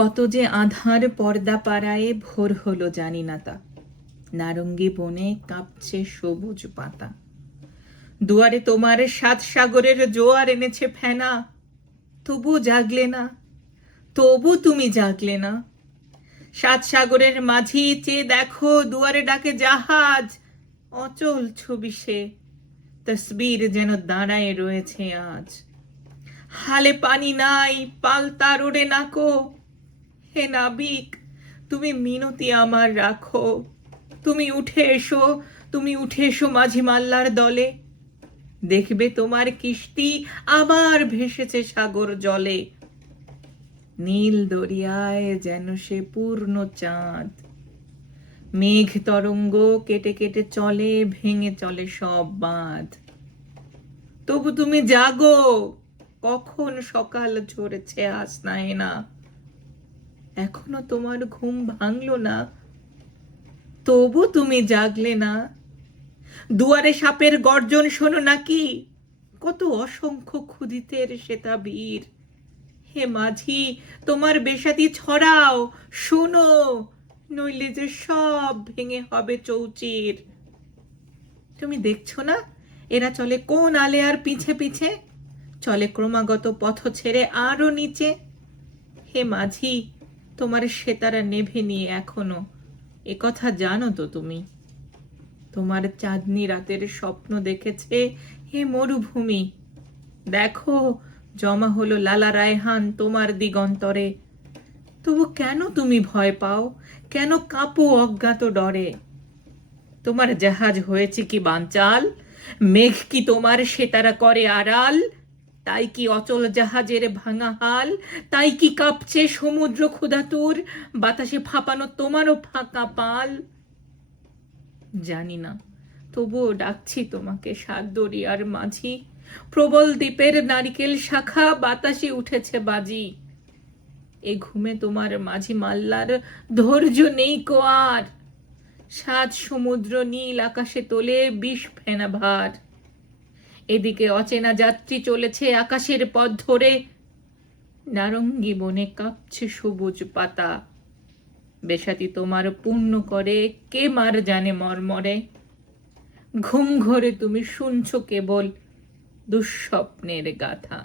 কত যে আধার পর্দা পাড়ায় ভোর হলো জানি না তা, নারঙ্গী বনে কাঁপছে সবুজ পাতা। দুয়ারে তোমার 7 সাগরের জোয়ার এনেছে ফেনা, তবু জাগলে না, তবু তুমি জাগলে না। 7 সাগরের মাঝি চেয়ে দেখো, দুয়ারে ডাকে জাহাজ, অচল ছবি সে, তসবির যেন দাঁড়ায় রয়েছে আজ। হালে পানি নাই, পালতা রোডে নাকো, হে নাবিক তুমি মিনতি আমার রাখো। তুমি উঠে এসো, তুমি উঠে এসো মাঝি মাল্লার দলে, দেখবে তোমার কিস্তি আবার ভেসেছে সাগর জলে। নীল দরিয়ায় যেন সে পূর্ণ চাঁদ, মেঘ তরঙ্গ কেটে কেটে চলে, ভেঙে চলে সব বাঁধ। তবু তুমি জাগো, কখন সকাল ঝরেছে আজ নাই না, এখনো তোমার ঘুম ভাঙলো না, তবু তুমি জাগলে না। দুয়ারে সাপের গর্জন শোনো নাকি, কত অসংখ্য ক্ষুধিতের সেতা বীর। হে মাঝি তোমার বেশাতি ছড়াও, শোনো, নইলে যে সব ভেঙে হবে চৌচির। তুমি দেখছো না এরা চলে কোন আলে আর পিছে পিছে, চলে ক্রমাগত পথ ছেড়ে আরো নিচে। হে মাঝি তোমার সেতারা নেভে নিয়ে এখনো, এ কথা জানো তো তুমি? তোমার চাঁদনি রাতের স্বপ্ন দেখেছে হে মরুভূমি, দেখো জমা হলো লালা রায়হান তোমার দিগন্তরে। তবু কেন তুমি ভয় পাও, কেন কাঁপো অজ্ঞাত ডরে? তোমার জাহাজ হয়েছে কি বানচাল, মেঘ কি তোমার সেতারা করে আড়াল? তাই কি অচল জাহাজের ভাঙা হাল, তাই কি কাঁপছে সমুদ্র ক্ষুধাতুর, বাতাসে ফাঁপানো তোমারও ফাঁকা পাল? জানি না, তবুও ডাকছি তোমাকে 7 দরিয়ার মাঝি, প্রবল দ্বীপের নারিকেল শাখা বাতাসে উঠেছে বাজি। এ ঘুমে তোমার মাঝি মাল্লার ধৈর্য নেই কো আর, 7 সমুদ্র নীল আকাশে তোলে 20 ফেনা ভার। এদিকে অচেনা যাত্রী চলেছে আকাশের পথ ধরে, নারঙ্গী বনে কাঁপছে সবুজ পাতা। বেশাতি তোমার পূর্ণ করে কে মার জানে মর্মরে, ঘুম ঘরে তুমি শুনছো কেবল দুঃস্বপ্নের গাথা।